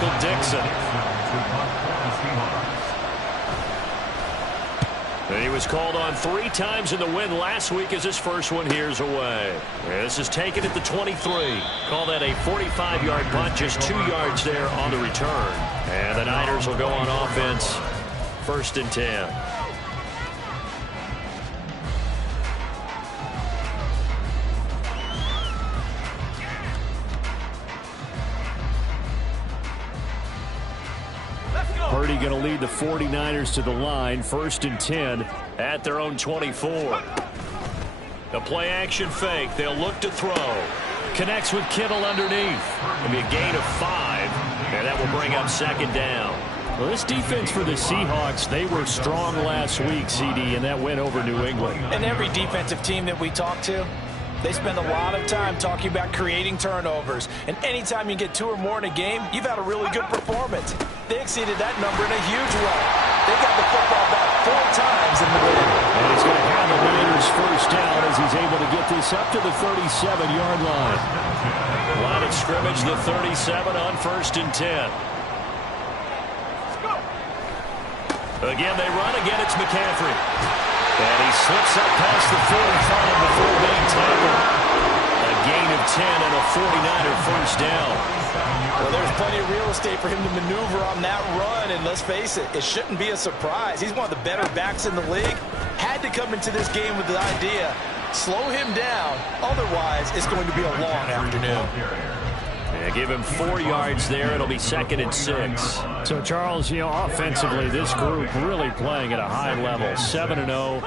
Michael Dixon. And he was called on 3 times in the win last week as his first one here's away. This is taken at the 23. Call that a 45-yard punt, just 2 yards there on the return. And the Niners will go on offense, 1st and 10. Purdy going to lead the 49ers to the line, 1st and 10 at their own 24. The play action fake. They'll look to throw. Connects with Kittle underneath. It'll be a gain of 5, and that will bring up 2nd down. Well, this defense for the Seahawks, they were strong last week, CD, and that win over New England. And every defensive team that we talk to, they spend a lot of time talking about creating turnovers. And anytime you get 2 or more in a game, you've had a really good performance. They exceeded that number in a huge way. They got the football back 4 times in the win. And he's going to have the Raiders 1st down as he's able to get this up to the 37-yard line. Line of scrimmage, the 37 on 1st and 10. Again, they run. Again, it's McCaffrey. And he slips up past the 45 before being tackled. A gain of 10 and a 49er 1st down. Well, there's plenty of real estate for him to maneuver on that run, and let's face it, it shouldn't be a surprise. He's one of the better backs in the league. Had to come into this game with the idea, slow him down, otherwise it's going to be a long afternoon. Yeah, give him 4 yards there. It'll be 2nd and 6. So, Charles, you know, offensively, this group really playing at a high level, 7-0.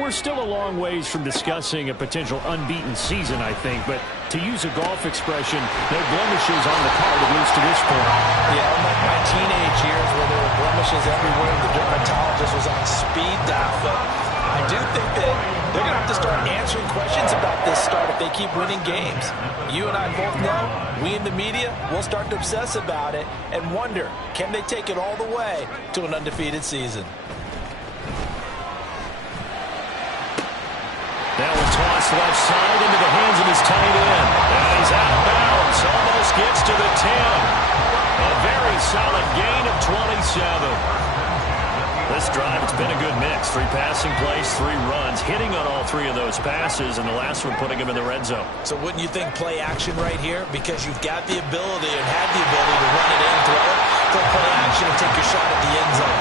We're still a long ways from discussing a potential unbeaten season, I think. But to use a golf expression, no blemishes on the card, at least to this point. Yeah, unlike my teenage years where there were blemishes everywhere, the dermatologist was on speed dial. But I do think that they're going to have to start answering questions about this start if they keep winning games. You and I both know, we in the media, will start to obsess about it and wonder, can they take it all the way to an undefeated season? That one tossed left side into the hands of his tight end. And he's out of bounds. Almost gets to the 10. A very solid gain of 27. This drive, it's been a good mix. 3 passing plays, 3 runs, hitting on all 3 of those passes, and the last one putting him in the red zone. So wouldn't you think play action right here? Because you've got the ability and had the ability to run it in, throw it, go play action and take your shot at the end zone.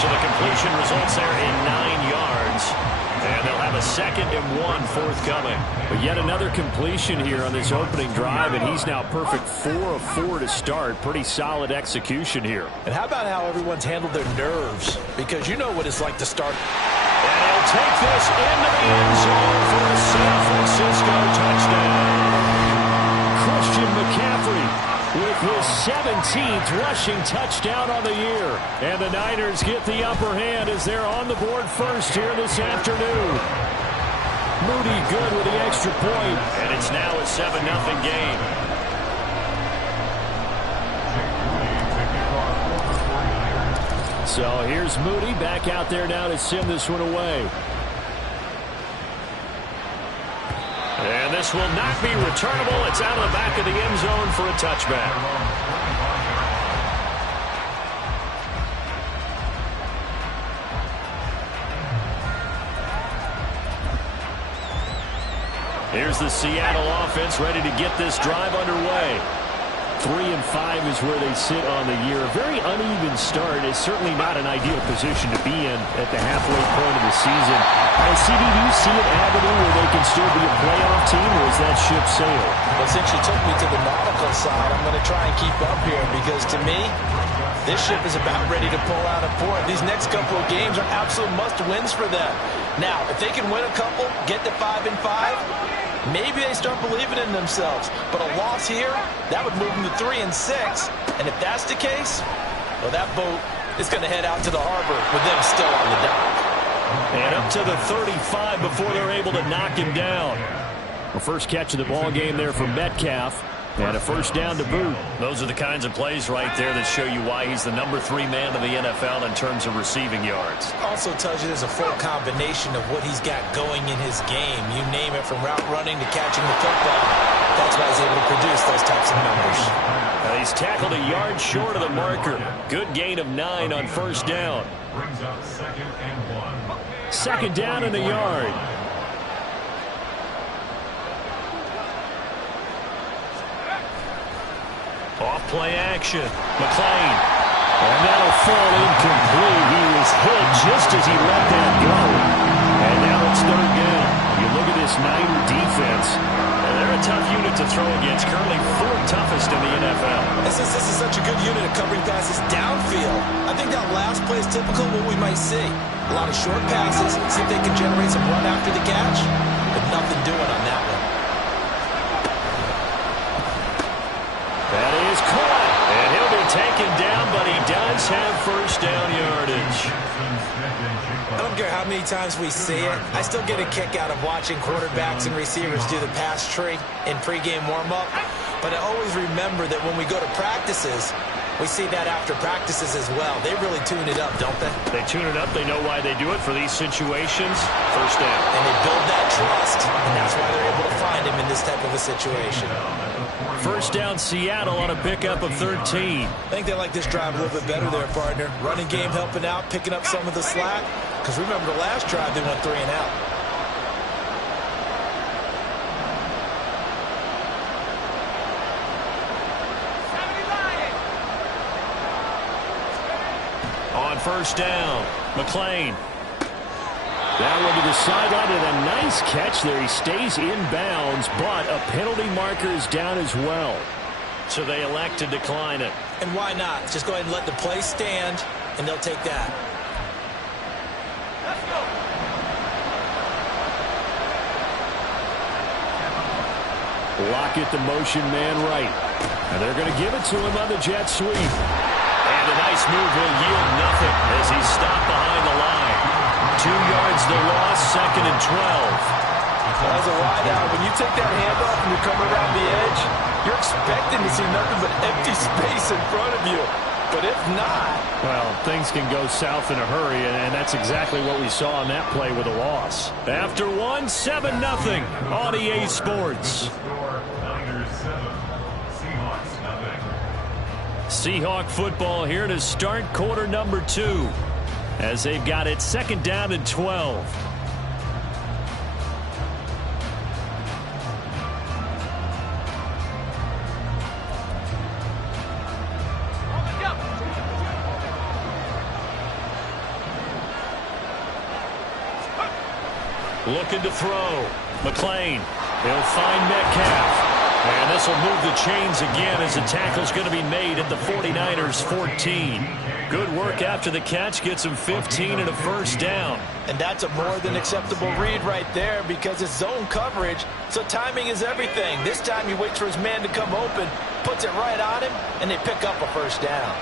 So the completion results there in 9 yards. And they'll have a 2nd and 1 forthcoming. But yet another completion here on this opening drive, and he's now perfect 4 of 4 to start. Pretty solid execution here. And how about how everyone's handled their nerves? Because you know what it's like to start. And he'll take this into the end zone for a San Francisco touchdown. Christian McCaffrey with his 17th rushing touchdown on the year. And the Niners get the upper hand as they're on the board first here this afternoon. Moody good with the extra point. And it's now a 7-0 game. So here's Moody back out there now to send this one away. And this will not be returnable. It's out of the back of the end zone for a touchback. Here's the Seattle offense ready to get this drive underway. 3-5 is where they sit on the year. A very uneven start is certainly not an ideal position to be in at the halfway point of the season. CD, do you see an avenue where they can still be a playoff team, or is that ship sailed? Well, since you took me to the nautical side, I'm going to try and keep up here because to me, this ship is about ready to pull out of port. These next couple of games are absolute must-wins for them. Now, if they can win a couple, get to 5-5, maybe they start believing in themselves. But a loss here, that would move them to 3-6. And if that's the case, well, that boat is going to head out to the harbor with them still on the dock. And up to the 35 before they're able to knock him down. The first catch of the ball game there for Metcalf. And a first down to boot. Those are the kinds of plays right there that show you why he's the number 3 man in the NFL in terms of receiving yards. Also tells you there's a full combination of what he's got going in his game. You name it, from route running to catching the football. That's why he's able to produce those types of numbers. He he's tackled a yard short of the marker. Good gain of 9 on first down. Brings up 2nd and 1. Second down and a yard. Off play action. McLean. And that'll fall incomplete. He was hit just as he let that go. And now it's third down. You look at this Niner defense. And they're a tough unit to throw against. Currently 4th toughest in the NFL. This is such a good unit of covering passes downfield. I think that last play is typical of what we might see. A lot of short passes. See if they can generate some run after the catch. But nothing doing on that one. That is caught. And he'll be taken down, but he does have first down yardage. I don't care how many times we see it. I still get a kick out of watching quarterbacks and receivers do the pass tree in pregame warm-up. But I always remember that when we go to practices, we see that after practices as well. They really tune it up, don't they? They tune it up. They know why they do it for these situations. First down. And they build that trust, and that's why they're able to find him in this type of a situation. First down, Seattle on a pickup of 13. I think they like this drive a little bit better there, partner. Running game helping out, picking up some of the slack. Because remember the last drive, they went 3 and out. On first down, McLean. That one to the sideline, and a nice catch there. He stays in bounds, but a penalty marker is down as well. So they elect to decline it. And why not? Just go ahead and let the play stand, and they'll take that. Let's go. Lockett, the motion man right. And they're going to give it to him on the jet sweep. And a nice move will yield nothing as he's stopped behind the line. 2 yards the loss, 2nd and 12. As a wideout, when you take that handoff and you come around the edge, you're expecting to see nothing but empty space in front of you. But if not... Well, things can go south in a hurry, and that's exactly what we saw on that play with a loss. After 1, 7-0 on EA Sports. Niners 7, Seahawks nothing. Seahawk football here to start quarter number 2. As they've got it 2nd down and 12. Looking to throw. McLean. He'll find Metcalf. And this will move the chains again as the tackle's going to be made at the 49ers 14. Good work after the catch. Gets him 15 and a first down. And that's a more than acceptable read right there because it's zone coverage, so timing is everything. This time he waits for his man to come open, puts it right on him, and they pick up a first down.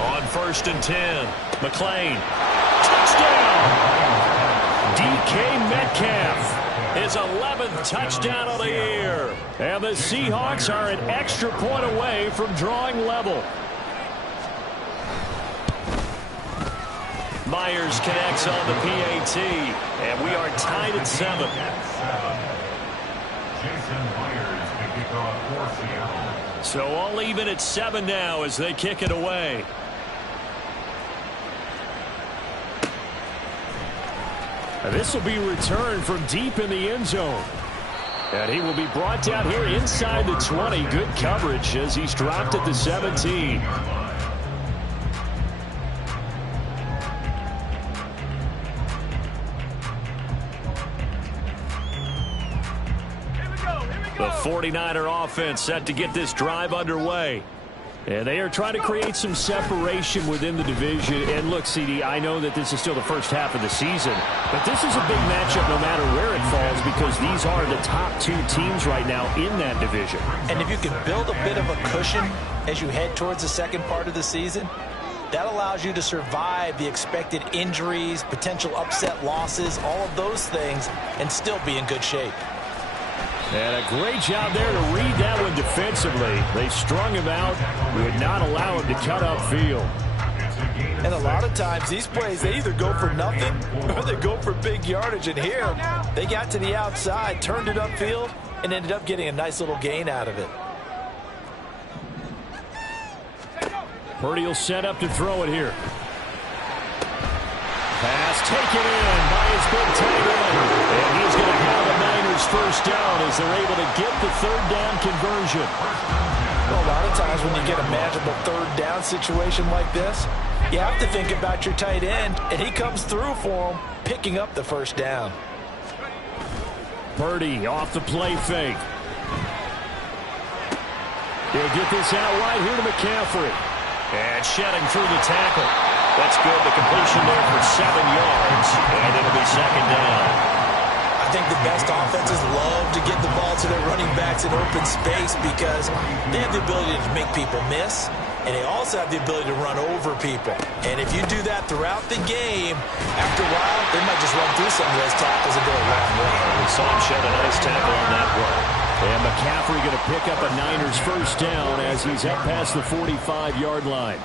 On 1st and 10, McLean. Touchdown! DK Metcalf, his 11th touchdown of the year. And the Seahawks are an extra point away from drawing level. Myers connects on the PAT, and we are tied at 7. Jason Myers to kick off for Seattle. So all even at 7 now as they kick it away. And this will be returned from deep in the end zone. And he will be brought down here inside the 20. Good coverage as he's dropped at the 17. The 49er offense set to get this drive underway. And they are trying to create some separation within the division. And look, CD, I know that this is still the first half of the season, but this is a big matchup no matter where it falls because these are the top 2 teams right now in that division. And if you can build a bit of a cushion as you head towards the second part of the season, that allows you to survive the expected injuries, potential upset losses, all of those things, and still be in good shape. And a great job there to read that one defensively. They strung him out, would not allow him to cut upfield. And a lot of times, these plays, they either go for nothing or they go for big yardage. And here, they got to the outside, turned it upfield, and ended up getting a nice little gain out of it. Purdy will set up to throw it here. Pass taken in by his big tight end. And he's going to have the Niners first down as they're able to get the third down conversion. Well, a lot of times when you get a manageable third down situation like this, you have to think about your tight end, and he comes through for him, picking up the first down. Purdy off the play fake. He'll get this out wide here to McCaffrey. And shedding through the tackle. That's good. The completion there for 7 yards. And it'll be second down. I think the best offenses love to get the ball to their running backs in open space because they have the ability to make people miss, and they also have the ability to run over people. And if you do that throughout the game, after a while, they might just run through some of those tackles and go a long way. We saw him shed a nice tackle on that play. And McCaffrey going to pick up a Niners first down as he's up past the 45-yard line.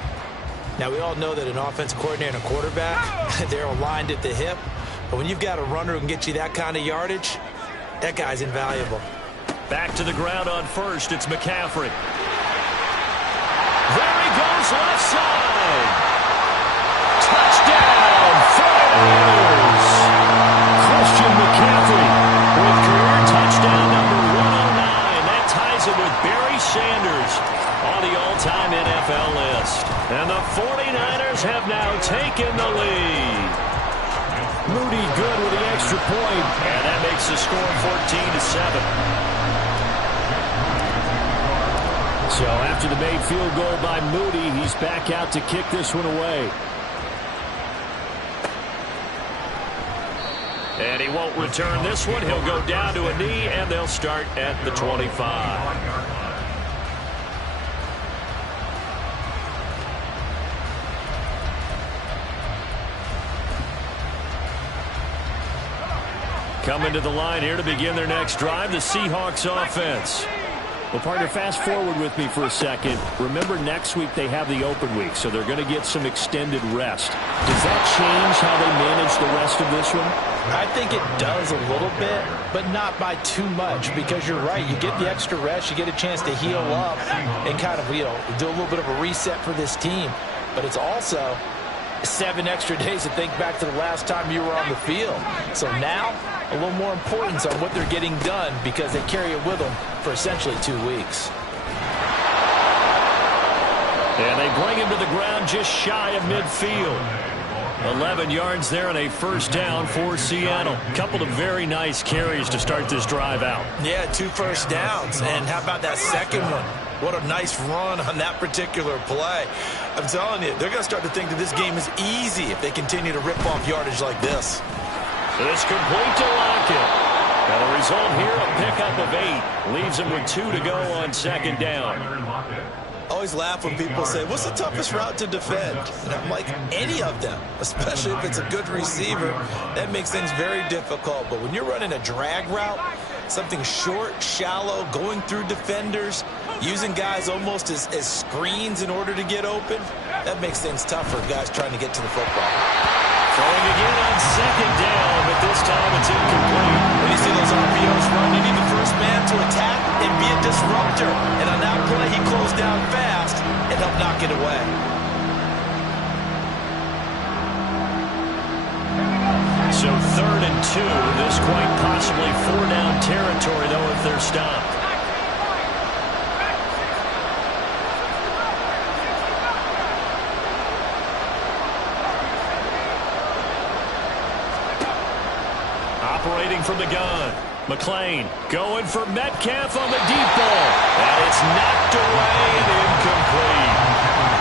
Now, we all know that an offensive coordinator and a quarterback, they're aligned at the hip. But when you've got a runner who can get you that kind of yardage, that guy's invaluable. Back to the ground on first. It's McCaffrey. There he goes left side. Touchdown, 49ers. Christian McCaffrey with career touchdown number 109. That ties him with Barry Sanders on the all-time NFL list. And the 49ers have now taken the lead. Moody good with the extra point. And that makes the score 14-7. So after the made field goal by Moody, he's back out to kick this one away. And he won't return this one. He'll go down to a knee, and they'll start at the 25. Coming to the line here to begin their next drive, the Seahawks offense. Well, partner, fast forward with me for a second. Remember, next week they have the open week, so they're going to get some extended rest. Does that change how they manage the rest of this one? I think it does a little bit, but not by too much, because you're right. You get the extra rest, you get a chance to heal up and kind of, do a little bit of a reset for this team. But it's also 7 extra days to think back to the last time you were on the field. So now, a little more importance on what they're getting done because they carry it with them for essentially 2 weeks. And they bring him to the ground just shy of midfield. 11 yards there and a first down for Seattle. Couple of very nice carries to start this drive out. Yeah, 2 first downs. And how about that second one? What a nice run on that particular play. I'm telling you, they're going to start to think that this game is easy if they continue to rip off yardage like this. It's complete to Lockett. And the result here, a pickup of 8. Leaves him with 2 to go on second down. I always laugh when people say, what's the toughest route to defend? And I'm like, any of them, especially if it's a good receiver. That makes things very difficult. But when you're running a drag route, something short, shallow, going through defenders, using guys almost as screens in order to get open, that makes things tough for guys trying to get to the football. Throwing again on second down, but this time it's incomplete. When you see those RPOs run, you need the first man to attack and be a disruptor. And on that play, he closed down fast and helped knock it away. So 3rd and 2. This quite possibly 4-down territory, though, if they're stopped. Operating from the gun. McLean going for Metcalf on the deep ball. And it's knocked away and incomplete.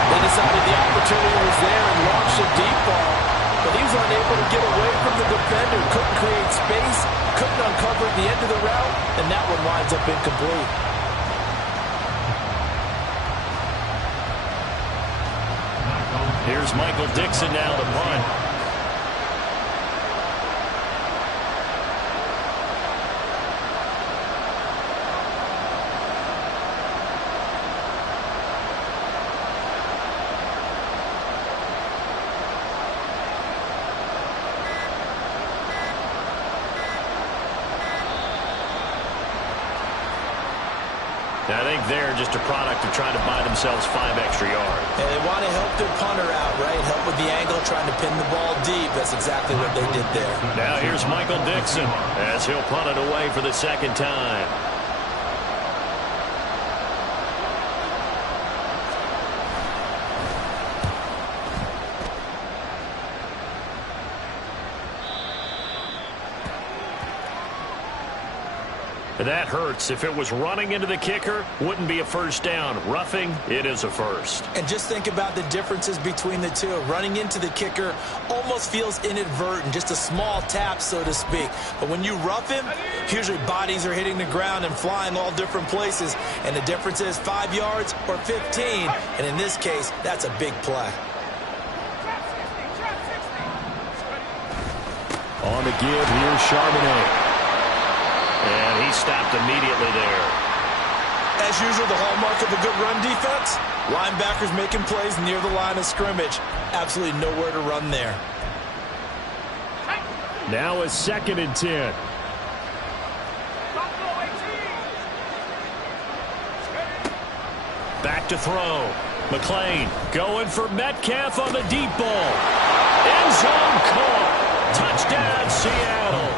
They decided the opportunity was there and launched a deep ball. But he was unable to get away from the defender. Couldn't create space. Couldn't uncover at the end of the route. And that one winds up incomplete. Here's Michael Dixon now to punt. I think they're just a product of trying to buy themselves 5 extra yards. And they want to help their punter out, right? Help with the angle, trying to pin the ball deep. That's exactly what they did there. Now here's Michael Dixon as he'll punt it away for the second time. That hurts. If it was running into the kicker, wouldn't be a first down. Roughing, it is a first. And just think about the differences between the two. Running into the kicker almost feels inadvertent, just a small tap, so to speak. But when you rough him, usually bodies are hitting the ground and flying all different places. And the difference is 5 yards or 15. And in this case, that's a big play. On the give, here's Charbonnet. And he stopped immediately there. As usual, the hallmark of a good run defense, linebackers making plays near the line of scrimmage. Absolutely nowhere to run there. Now a 2nd and 10. Back to throw. McClain going for Metcalf on the deep ball. End zone caught. Touchdown, Seattle.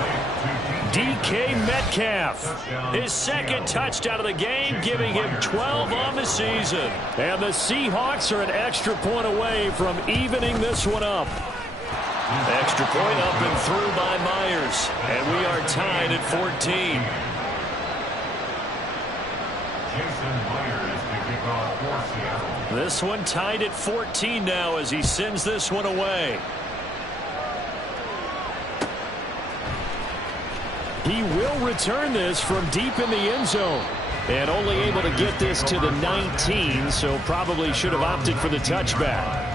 DK Metcalf, his 2nd touchdown of the game, giving him 12 on the season. And the Seahawks are an extra point away from evening this one up. Extra point up and through by Myers. And we are tied at 14. This one tied at 14 now as he sends this one away. He will return this from deep in the end zone. And only able to get this to the 19, so probably should have opted for the touchback.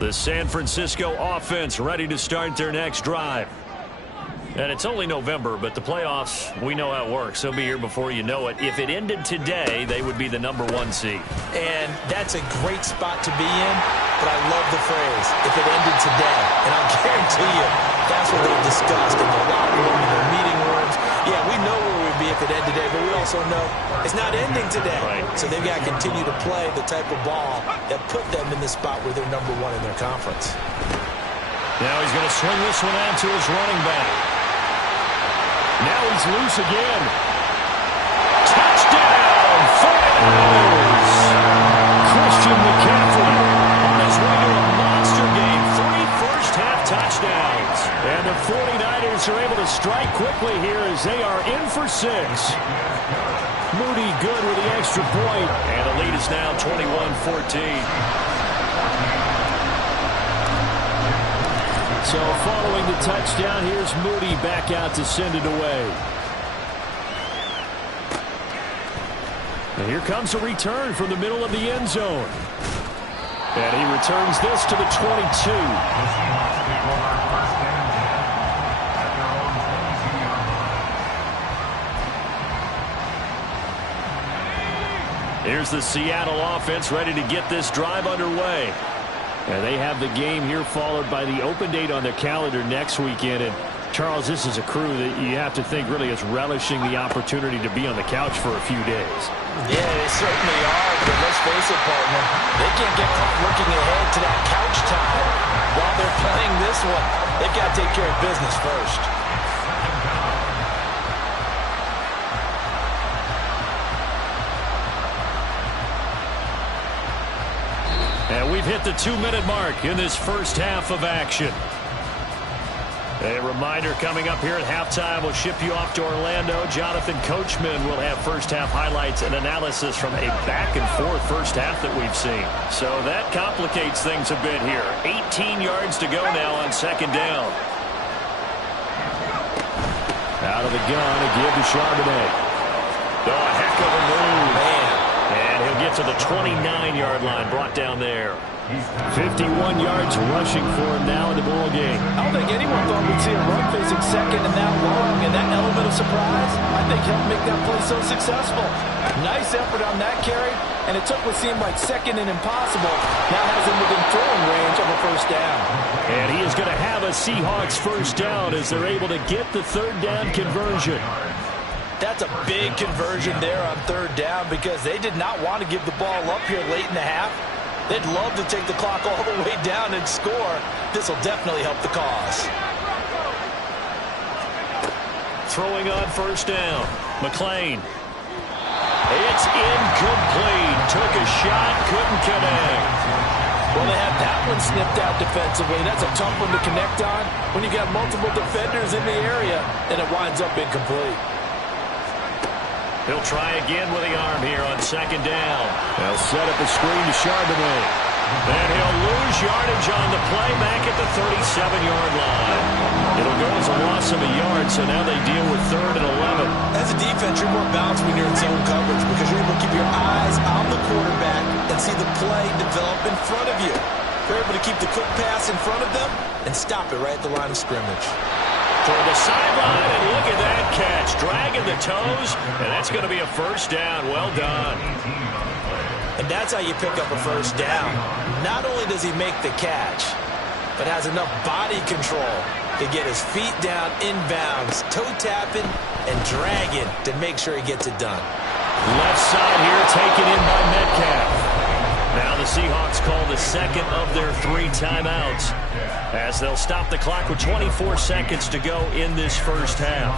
The San Francisco offense ready to start their next drive. And it's only November, but the playoffs, we know how it works. They'll be here before you know it. If it ended today, they would be the #1 seed. And that's a great spot to be in, but I love the phrase, if it ended today. And I'll guarantee you, that's what they've discussed in the locker room, in their meeting rooms. Yeah, we know where we'd be if it ended today, but we also know it's not ending today. Right. So they've got to continue to play the type of ball that put them in the spot where they're #1 in their conference. Now he's going to swing this one out to his running back. Now he's loose again. Touchdown, 49ers! Christian McCaffrey on his way to a monster game. 3 first-half touchdowns. And the 49ers are able to strike quickly here as they are in for 6. Moody good with the extra point. And the lead is now 21-14. So following the touchdown, here's Moody back out to send it away. And here comes a return from the middle of the end zone. And he returns this to the 22. Here's the Seattle offense ready to get this drive underway. And they have the game here followed by the open date on their calendar next weekend. And Charles, this is a crew that you have to think really is relishing the opportunity to be on the couch for a few days. Yeah, they certainly are, but let's face it, partner. They can't get caught looking ahead to that couch time while they're playing this one. They've got to take care of business first. And we've hit the 2-minute mark in this first half of action. A reminder coming up here at halftime, we'll ship you off to Orlando. Jonathan Coachman will have first-half highlights and analysis from a back-and-forth first half that we've seen. So that complicates things a bit here. 18 yards to go now on second down. Out of the gun, a give to Charbonnet. Oh, a heck of a move. Man. And he'll get to the 29-yard line, brought down there. 51 yards rushing for him now in the ball game. I don't think anyone thought we'd see a run facing second and that long, and that element of surprise, I think, helped make that play so successful. Nice effort on that carry, and it took what seemed like second and impossible. Now has him within throwing range of a first down. And he is going to have a Seahawks first down as they're able to get the third down conversion. That's a big conversion there on third down because they did not want to give the ball up here late in the half. They'd love to take the clock all the way down and score. This will definitely help the cause. Throwing on first down. McLean. It's incomplete. Took a shot, couldn't connect. Well, they had that one snipped out defensively. That's a tough one to connect on when you got multiple defenders in the area, and it winds up incomplete. He'll try again with the arm here on second down. They'll set up a screen to Charbonnet. Then he'll lose yardage on the play back at the 37-yard line. It'll go as a loss of a yard, so now they deal with 3rd and 11. As a defense, you're more balanced when you're in zone coverage because you're able to keep your eyes on the quarterback and see the play develop in front of you. You're able to keep the quick pass in front of them and stop it right at the line of scrimmage. Toward the sideline, and look at that catch. Dragging the toes, and that's going to be a first down. Well done. And that's how you pick up a first down. Not only does he make the catch, but has enough body control to get his feet down inbounds, toe tapping and dragging to make sure he gets it done. Left side here taken in by Metcalf. Now the Seahawks call the second of their 3 timeouts as they'll stop the clock with 24 seconds to go in this first half.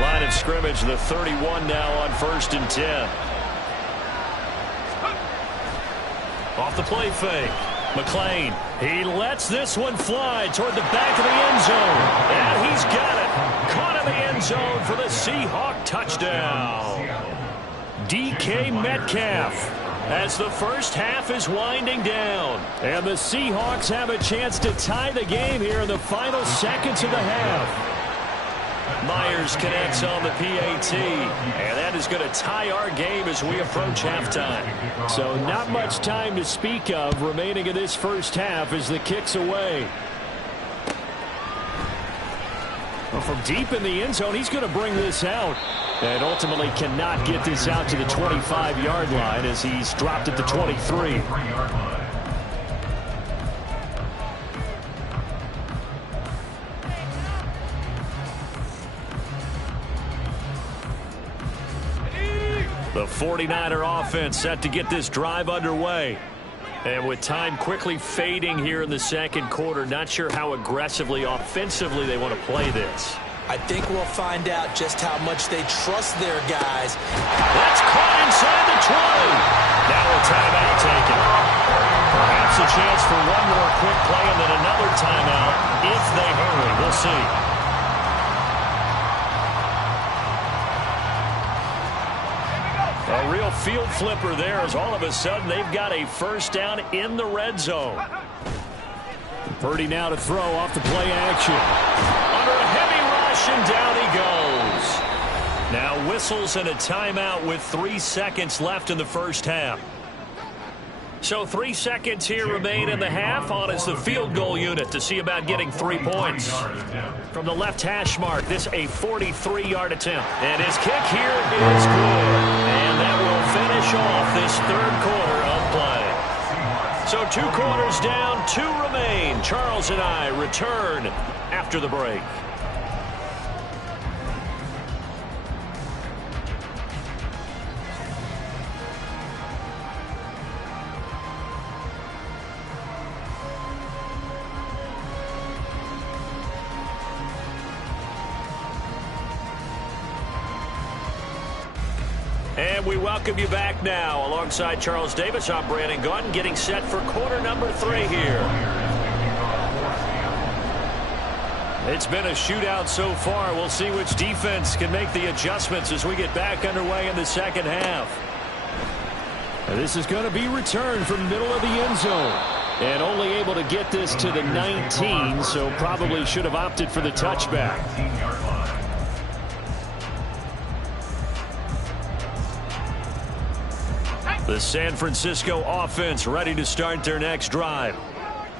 Line of scrimmage, the 31 now on 1st and 10. Off the play fake. McLean, he lets this one fly toward the back of the end zone. And he's got it. Caught in the end zone for the Seahawk touchdown. DK Metcalf as the first half is winding down. And the Seahawks have a chance to tie the game here in the final seconds of the half. Myers connects on the PAT, and that is going to tie our game as we approach halftime. So not much time to speak of remaining in this first half as the kick's away. Well, from deep in the end zone, he's going to bring this out. And ultimately cannot get this out to the 25-yard line as he's dropped at the 23. The 49er offense set to get this drive underway. And with time quickly fading here in the second quarter, not sure how aggressively, offensively they want to play this. I think we'll find out just how much they trust their guys. That's caught inside the 20. Now a timeout taken. Perhaps a chance for one more quick play and then another timeout if they hurry. We'll see. A real field flipper there as all of a sudden they've got a first down in the red zone. Purdy now to throw off the play action. Under a heavy rush and down he goes. Now whistles and a timeout with 3 seconds left in the first half. So 3 seconds here remain in the half. On is the field goal unit to see about getting 3 points. From the left hash mark, this a 43-yard attempt. And his kick here is good. And that will finish off this third quarter of play. So 2 quarters down, 2 remain. Charles and I return after the break. And we welcome you back now. Alongside Charles Davis, I'm Brandon Gaudin, getting set for quarter number 3 here. It's been a shootout so far. We'll see which defense can make the adjustments as we get back underway in the second half. This is going to be returned from the middle of the end zone. And only able to get this to the 19, so probably should have opted for the touchback. The San Francisco offense ready to start their next drive.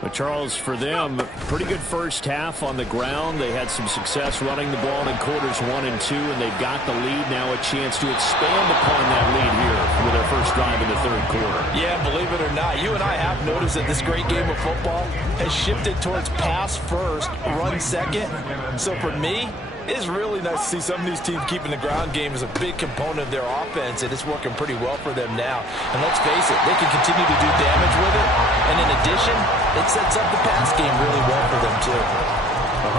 But Charles, for them, pretty good first half on the ground. They had some success running the ball in quarters 1 and 2, and they've got the lead. Now a chance to expand upon that lead here with their first drive in the third quarter. Yeah, believe it or not, you and I have noticed that this great game of football has shifted towards pass first, run second. So for me, it's really nice to see some of these teams keeping the ground game as a big component of their offense, and it's working pretty well for them now. And let's face it, they can continue to do damage with it. And in addition, it sets up the pass game really well for them, too.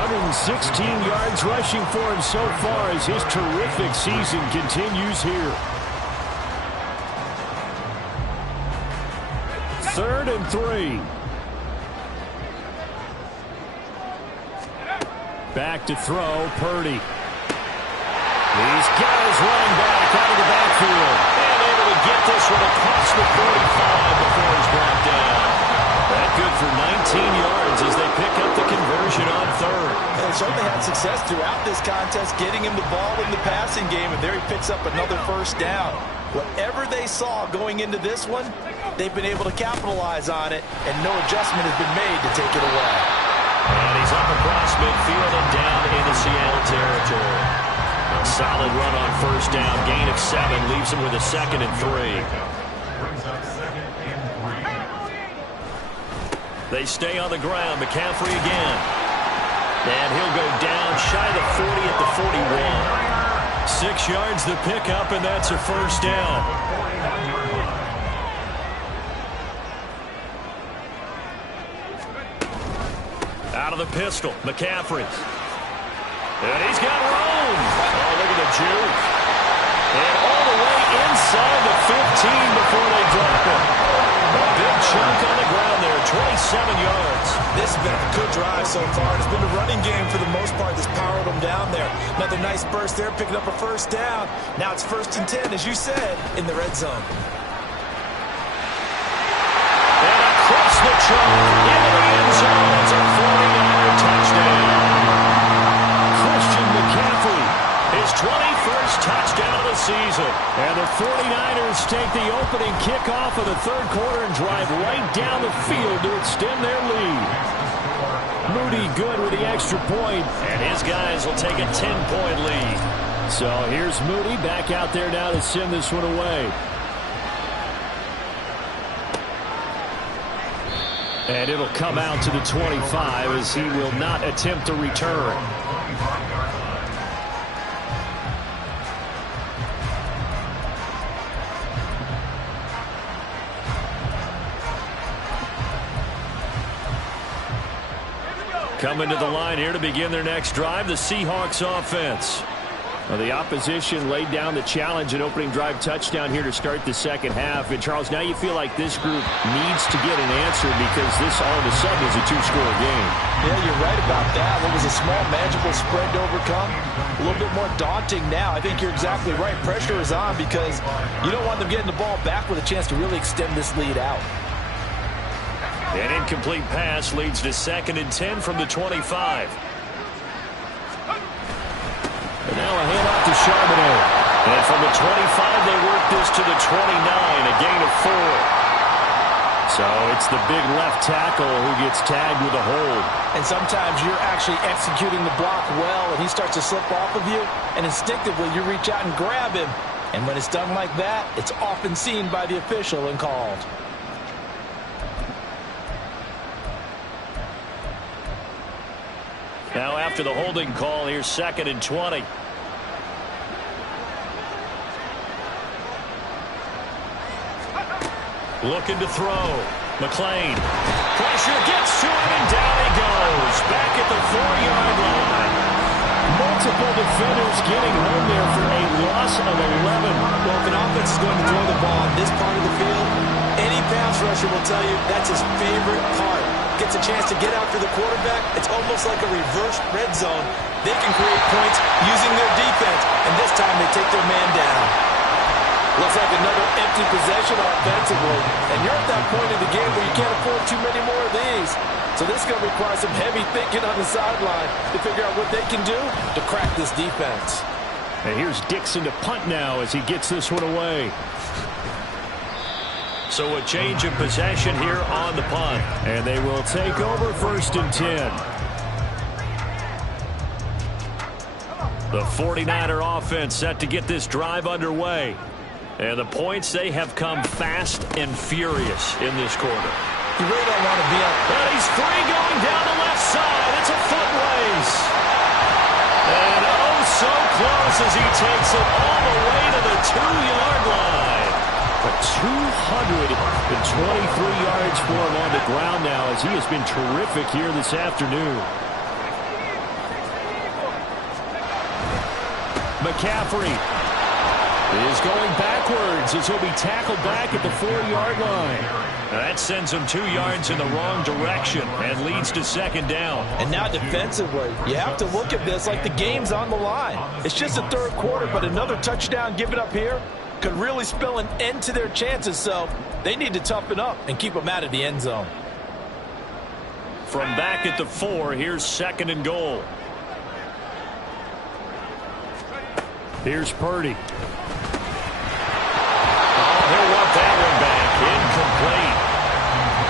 116 yards rushing for him so far as his terrific season continues here. 3rd and 3. Back to throw, Purdy. He's got his running back out of the backfield. And able to get this one across the 45 before he's brought down. That good for 19 yards as they pick up the conversion on 3rd. They certainly had success throughout this contest, getting him the ball in the passing game, and there he picks up another first down. Whatever they saw going into this one, they've been able to capitalize on it, and no adjustment has been made to take it away. And he's up across midfield and down into Seattle territory. A solid run on first down. Gain of 7 leaves him with a 2nd and 3. They stay on the ground. McCaffrey again. And he'll go down shy of the 40 at the 41. 6 yards to pick up, and that's a first down. Out of the pistol, McCaffrey. And he's got room. Oh, look at the juke. And all the way inside the 15 before they drop him. A big chunk on the ground there, 27 yards. This has been a good drive so far. It's been a running game for the most part that's powered them down there. Another nice burst there, picking up a first down. Now it's 1st and 10, as you said, in the red zone. And across the trunk, into the end zone. It's a 49er touchdown. Christian McCaffrey, his 21st touchdown of the season. And the 49ers take the opening kickoff of the third quarter and drive right down the field to extend their lead. Moody good with the extra point, and his guys will take a 10-point lead. So here's Moody back out there now to send this one away. And it'll come out to the 25 as he will not attempt to return. Coming to the line here to begin their next drive, the Seahawks offense. Well, the opposition laid down the challenge and opening drive touchdown here to start the second half. And, Charles, now you feel like this group needs to get an answer because this all of a sudden is a 2-score game. Yeah, you're right about that. What was a small, magical spread to overcome? A little bit more daunting now. I think you're exactly right. Pressure is on because you don't want them getting the ball back with a chance to really extend this lead out. An incomplete pass leads to 2nd and 10 from the 25. And now a handoff to Charbonnet. And from the 25, they work this to the 29, a gain of 4. So it's the big left tackle who gets tagged with a hold. And sometimes you're actually executing the block well, and he starts to slip off of you, and instinctively you reach out and grab him. And when it's done like that, it's often seen by the official and called. Now after the holding call, here's 2nd and 20. Looking to throw. McLean. Pressure gets to him, and down he goes. Back at the 4-yard line. Multiple defenders getting home there for a loss of 11. Well, if an offense is going to throw the ball on this part of the field, any pass rusher will tell you that's his favorite part. Gets a chance to get after the quarterback. It's almost like a reverse red zone. They can create points using their defense, and this time they take their man down. Looks like another empty possession offensively. And you're at that point in the game where you can't afford too many more of these. So this is going to require some heavy thinking on the sideline to figure out what they can do to crack this defense. And here's Dixon to punt now as he gets this one away. So a change of possession here on the punt. And they will take over 1st and 10. The 49er offense set to get this drive underway. And the points, they have come fast and furious in this quarter. You really don't want to be on. But he's free going down the left side. It's a foot race. And oh, so close as he takes it all the way to the 2-yard line. But 223 yards for him on the ground now as he has been terrific here this afternoon. McCaffrey is going backwards as he'll be tackled back at the 4-yard line. That sends him 2 yards in the wrong direction and leads to 2nd down. And now defensively, you have to look at this like the game's on the line. It's just the 3rd quarter, but another touchdown given up here could really spell an end to their chances. So they need to toughen up and keep them out of the end zone. From back at the 4, here's 2nd and goal. Here's Purdy. He'll want that one back. Incomplete.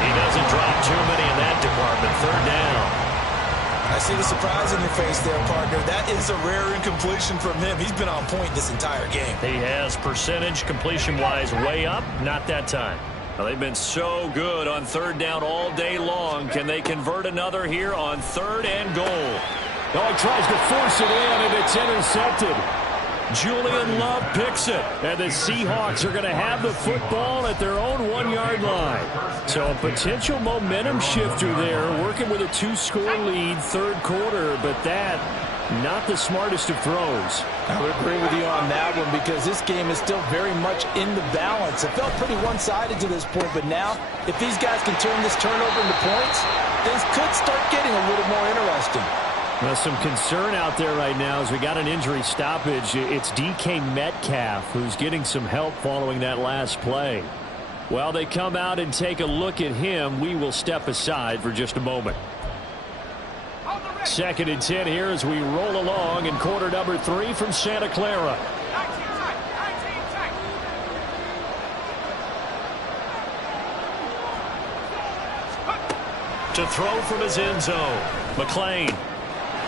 He doesn't drop too many in that department. 3rd down. I see the surprise in your face there, partner. That is a rare incompletion from him. He's been on point this entire game. He has percentage completion-wise way up. Not that time. Well, they've been so good on 3rd down all day long. Can they convert another here on 3rd and goal? Oh, he tries to force it in, and it's intercepted. Julian Love picks it, and the Seahawks are going to have the football at their own 1-yard line. So a potential momentum shifter there, working with a 2-score lead, 3rd quarter, but that, not the smartest of throws. I would agree with you on that one because this game is still very much in the balance. It felt pretty one-sided to this point, but now, if these guys can turn this turnover into points, things could start getting a little more interesting. Well, some concern out there right now as we got an injury stoppage. It's DK Metcalf who's getting some help following that last play. While they come out and take a look at him, we will step aside for just a moment. 2nd and 10 here as we roll along in quarter number 3 from Santa Clara. To throw from his end zone, McLean.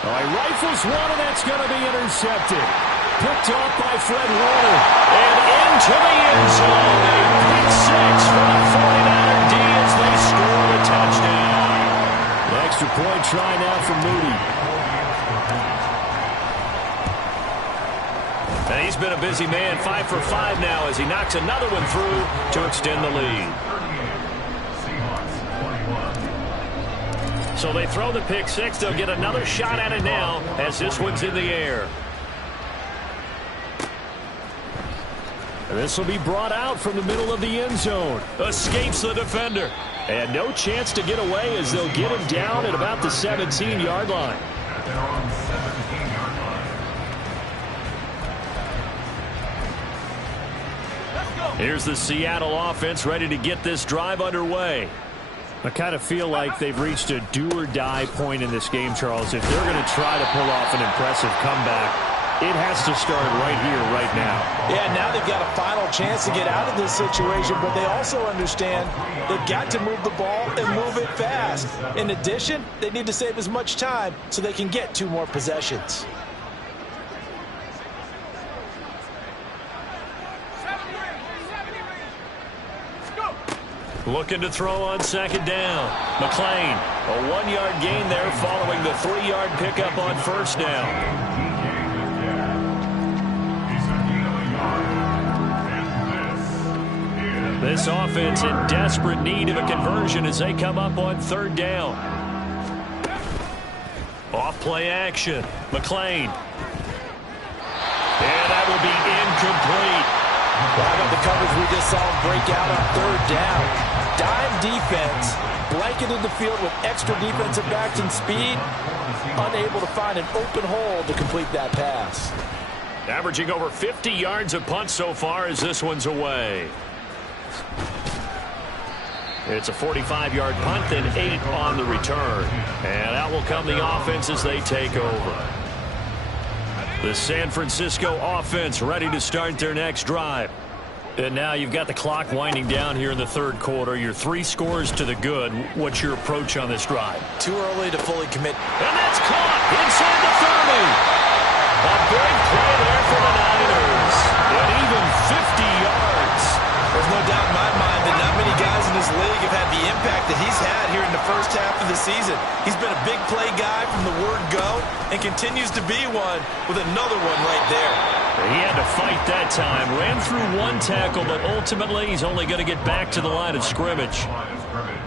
He rifles one, and that's going to be intercepted. Picked off by Fred Warner. And into the end zone. A pick 6 for the 49er D as they score the touchdown. The extra point try now from Moody. And he's been a busy man, 5 for 5 now as he knocks another one through to extend the lead. So they throw the pick 6. They'll get another shot at it now as this one's in the air. And this will be brought out from the middle of the end zone. Escapes the defender. And no chance to get away as they'll get him down at about the 17-yard line. Here's the Seattle offense ready to get this drive underway. I kind of feel like they've reached a do-or-die point in this game, Charles. If they're going to try to pull off an impressive comeback, It has to start right here, right now. Yeah, now they've got a final chance to get out of this situation, but they also understand they've got to move the ball and move it fast. In addition, they need to save as much time so they can get 2 more possessions. Looking to throw on second down. McLean, a 1-yard gain there following the 3-yard pickup on first down. This offense in desperate need of a conversion as they come up on third down. Off play action. McLean. And that will be incomplete. How about the coverage we just saw him break out on third down? Dime defense, blanketed the field with extra defensive backs and speed, unable to find an open hole to complete that pass. Averaging over 50 yards a punt so far as this one's away. It's a 45-yard punt, then 8 on the return. And out will come the offense as they take over. The San Francisco offense ready to start their next drive. And now you've got the clock winding down here in the third quarter. Your 3 scores to the good. What's your approach on this drive? Too early to fully commit. And that's caught inside the 30. A big play there for the Niners. And even 50 yards. There's no doubt in my mind that not many guys in this league have had the impact that he's had here in the first half of the season. He's been a big play guy from the word go and continues to be one with another one right there. He had to fight that time. Ran through 1 tackle, but ultimately he's only going to get back to the line of scrimmage.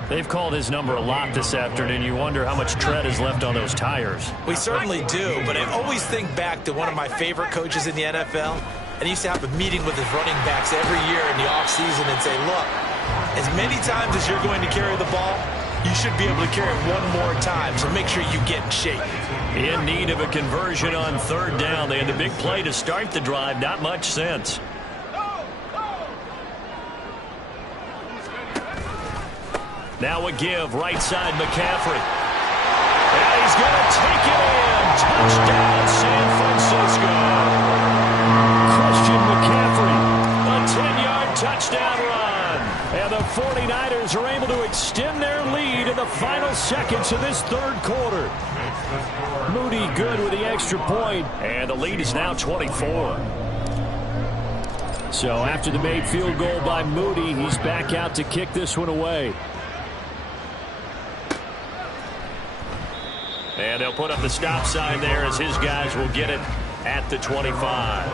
They've called his number a lot this afternoon. You wonder how much tread is left on those tires. We certainly do, but I always think back to one of my favorite coaches in the NFL. And he used to have a meeting with his running backs every year in the offseason and say, look, as many times as you're going to carry the ball, you should be able to carry it 1 more time, so make sure you get in shape. In need of a conversion on third down. They had the big play to start the drive. Not much sense. Now a give, right side McCaffrey. And he's going to take it in. Touchdown, San Francisco. McCaffrey, a 10-yard touchdown run. And the 49ers are able to extend their lead in the final seconds of this third quarter. Moody good with the extra point, and the lead is now 24. So after the made field goal by Moody, he's back out to kick this one away. And they'll put up the stop sign there as his guys will get it at the 25.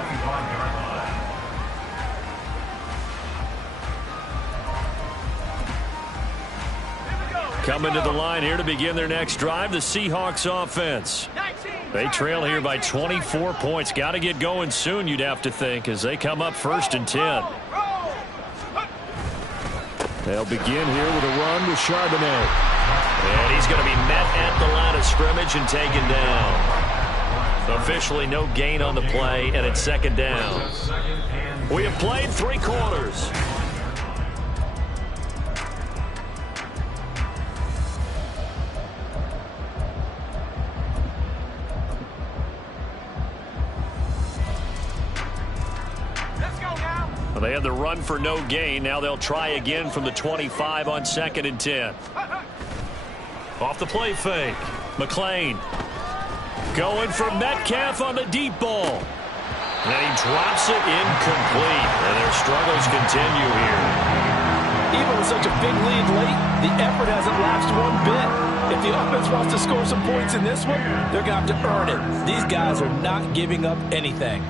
Coming to the line here to begin their next drive, the Seahawks offense. They trail here by 24 points. Got to get going soon, you'd have to think, as they come up 1st and 10. They'll begin here with a run with Charbonnet. And he's going to be met at the line of scrimmage and taken down. Officially no gain on the play, and it's 2nd down. We have played 3 quarters. They had the run for no gain. Now they'll try again from the 25 on 2nd and 10. Off the play fake. McLean going for Metcalf on the deep ball. And he drops it incomplete. And their struggles continue here. Even with such a big lead late, the effort hasn't lapsed 1 bit. If the offense wants to score some points in this one, they're going to have to earn it. These guys are not giving up anything.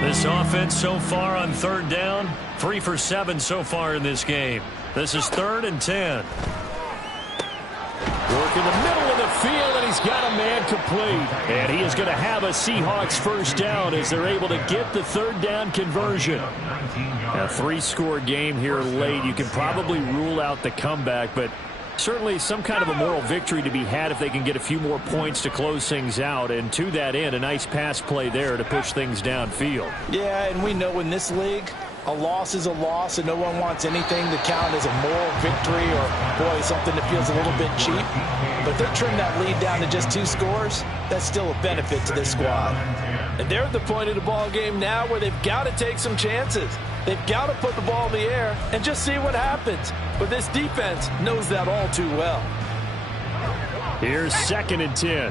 This offense so far on 3rd down, 3 for 7 so far in this game. This is 3rd and 10. Work in the middle of the field, and he's got a man complete. And he is going to have a Seahawks 1st down as they're able to get the 3rd down conversion. A 3-score game here late. You can probably rule out the comeback, but certainly some kind of a moral victory to be had if they can get a few more points to close things out. And to that end, a nice pass play there to push things downfield. Yeah, and we know in this league, A loss is a loss, and no one wants anything to count as a moral victory or, boy, something that feels a little bit cheap. But if they trim that lead down to just 2 scores, that's still a benefit to this squad. And they're at the point of the ball game now where they've got to take some chances. They've got to put the ball in the air and just see what happens. But this defense knows that all too well. Here's 2nd and 10.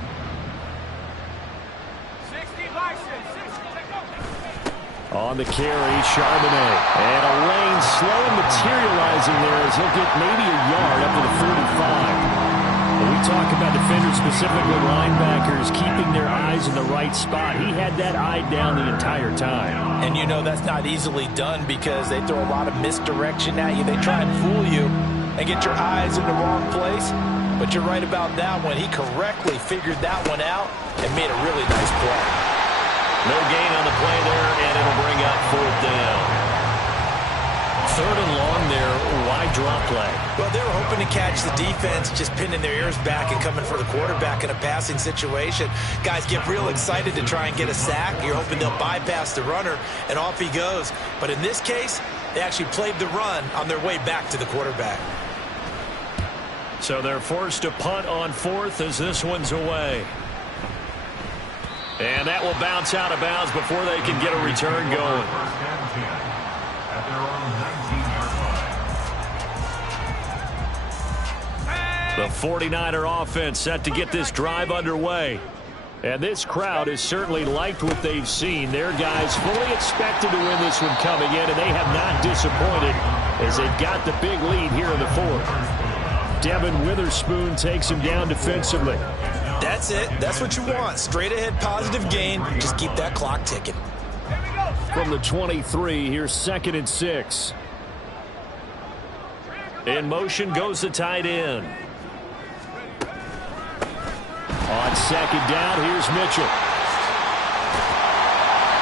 On the carry, Charbonnet. And a lane slow and materializing there as he'll get maybe a yard up to the 45. When we talk about defenders, specifically linebackers, keeping their eyes in the right spot, he had that eye down the entire time. And you know that's not easily done because they throw a lot of misdirection at you. They try and fool you and get your eyes in the wrong place. But you're right about that one. He correctly figured that one out and made a really nice play. No gain on the play there, and it'll bring up 4th down. 3rd and long there. Wide drop play. Well, they were hoping to catch the defense just pinning their ears back and coming for the quarterback in a passing situation. Guys get real excited to try and get a sack. You're hoping they'll bypass the runner, and off he goes. But in this case, they actually played the run on their way back to the quarterback. So they're forced to punt on 4th as this one's away. And that will bounce out of bounds before they can get a return going. The 49er offense set to get this drive underway. And this crowd has certainly liked what they've seen. Their guys fully expected to win this one coming in, and they have not disappointed as they've got the big lead here in the 4th. Devin Witherspoon takes him down defensively. That's it. That's what you want. Straight ahead positive gain. Just keep that clock ticking. From the 23, here's 2nd and 6. In motion goes the tight end. On 2nd down, here's Mitchell.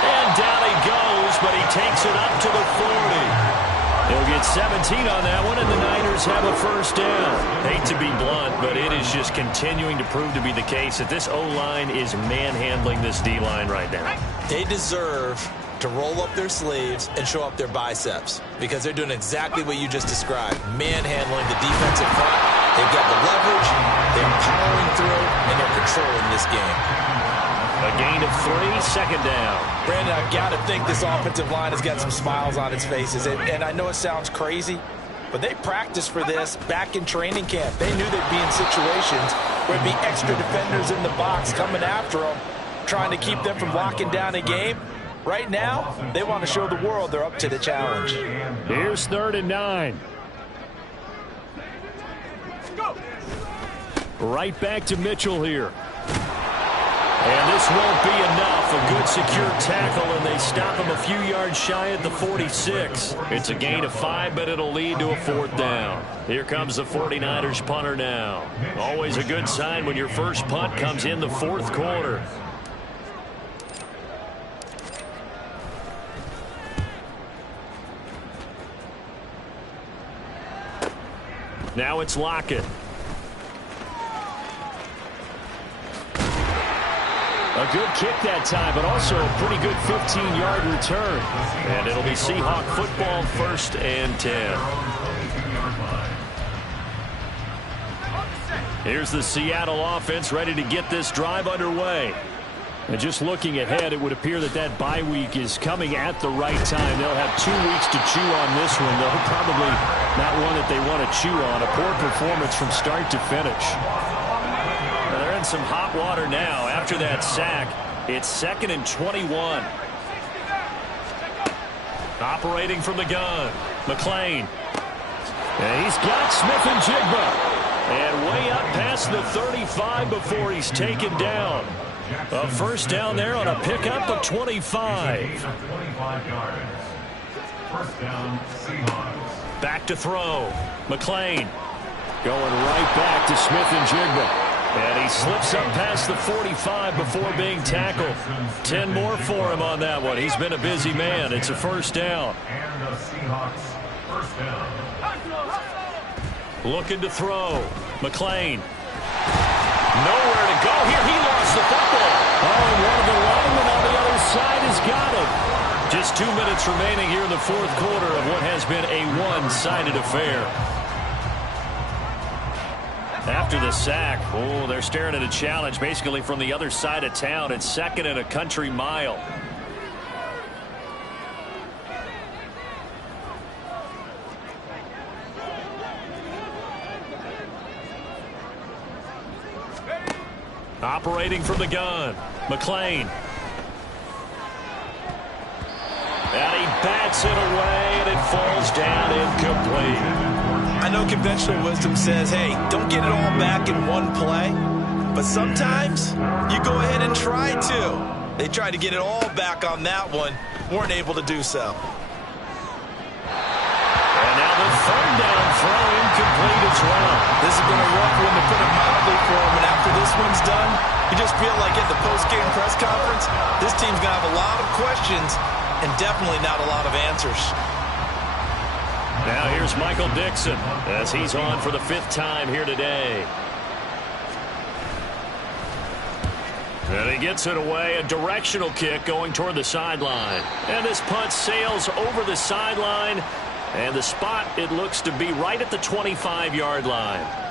And down he goes, but he takes it up to the 40. He'll get 17 on that one, and the Niners have a 1st down. Hate to be blunt, but it is just continuing to prove to be the case that this O-line is manhandling this D-line right now. They deserve to roll up their sleeves and show up their biceps because they're doing exactly what you just described, manhandling the defensive front. They've got the leverage, they're powering through, and they're controlling this game. A gain of 3, 2nd down. Brandon, I've got to think this offensive line has got some smiles on its faces. And I know it sounds crazy, but they practiced for this back in training camp. They knew they'd be in situations where there'd be extra defenders in the box coming after them, trying to keep them from locking down a game. Right now, they want to show the world they're up to the challenge. Here's 3rd and 9. Right back to Mitchell here. And this won't be enough. A good secure tackle, and they stop him a few yards shy at the 46. It's a gain of 5, but it'll lead to a 4th down. Here comes the 49ers punter now. Always a good sign when your first punt comes in the 4th quarter. Now it's Lockett. A good kick that time, but also a pretty good 15-yard return. And it'll be Seahawk football, 1st and 10. Here's the Seattle offense ready to get this drive underway. And just looking ahead, it would appear that that bye week is coming at the right time. They'll have 2 weeks to chew on this one, though. Probably not one that they want to chew on. A poor performance from start to finish. They're in some hot water now. After that sack, it's 2nd and 21. Operating from the gun, McLean. And he's got Smith and Jigba. And way up past the 35 before he's taken down. A 1st down there on a pickup of 25. Back to throw. McLean going right back to Smith and Jigba. And he slips up past the 45 before being tackled. 10 more for him on that one. He's been a busy man. It's a 1st down. And the Seahawks 1st down. Looking to throw. McLean. Nowhere to go here. He lost the football. Oh, and one of the linemen on the other side has got him. Just Just 2 minutes remaining here in the fourth quarter of what has been a one-sided affair. After the sack, they're staring at a challenge basically from the other side of town. It's 2nd and a country mile. Operating from the gun, McLean. And he bats it away, and it falls down incomplete. I know conventional wisdom says, hey, don't get it all back in one play. But sometimes you go ahead and try to. They tried to get it all back on that one. Weren't able to do so. And now the third down throw incomplete as well. This has been a rough one to put it mildly for him. And after this one's done, you just feel like at the post-game press conference, this team's going to have a lot of questions and definitely not a lot of answers. Now here's Michael Dixon as he's on for the 5th time here today. And he gets it away, a directional kick going toward the sideline. And this punt sails over the sideline, and the spot, it looks to be right at the 25-yard line.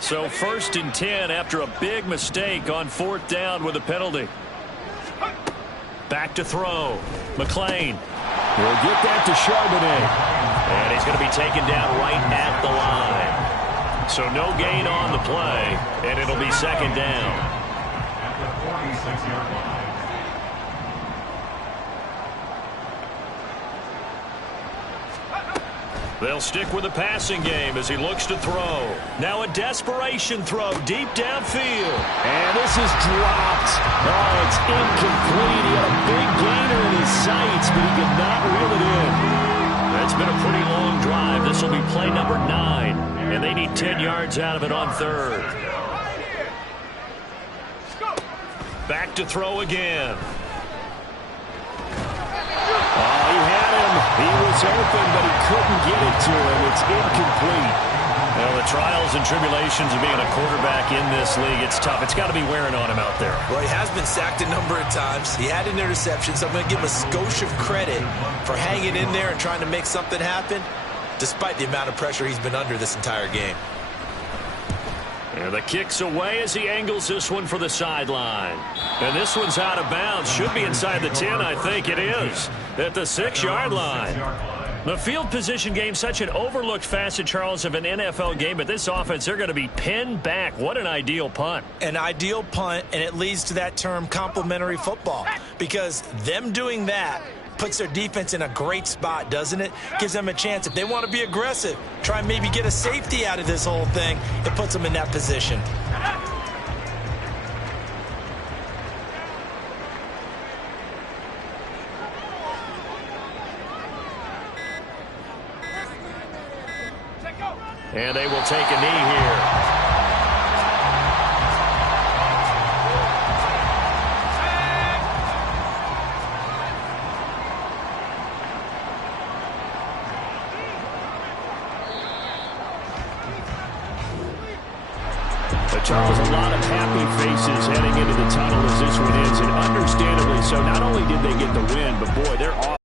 So 1st and 10 after a big mistake on 4th down with a penalty. Back to throw. McLean will get that to Charbonnet. And he's going to be taken down right at the line. So no gain on the play, and it'll be 2nd down. At the 46-yard line. They'll stick with the passing game as he looks to throw. Now a desperation throw deep downfield. And this is dropped. Oh, it's incomplete. He had a big gainer in his sights, but he could not reel it in. That's been a pretty long drive. This will be play number 9, and they need 10 yards out of it on 3rd. Back to throw again. Oh, he had him. He was open, but he couldn't get it to him. It's incomplete. Well, the trials and tribulations of being a quarterback in this league, it's tough. It's got to be wearing on him out there. Well, he has been sacked a number of times. He had an interception, so I'm going to give him a skosh of credit for hanging in there and trying to make something happen, despite the amount of pressure he's been under this entire game. And the kick's away as he angles this one for the sideline. And this one's out of bounds. Should be inside the 10, I think it is. At the 6-yard line. The field position game, such an overlooked facet, Charles, of an NFL game. But this offense, they're going to be pinned back. What an ideal punt. An ideal punt, and it leads to that term complementary football. Because them doing that puts their defense in a great spot, doesn't it? Gives them a chance. If they want to be aggressive, try and maybe get a safety out of this whole thing, it puts them in that position. And they will take a knee here. Charles, a lot of happy faces heading into the tunnel as this one ends, and understandably so. Not only did they get the win, but boy, they're off.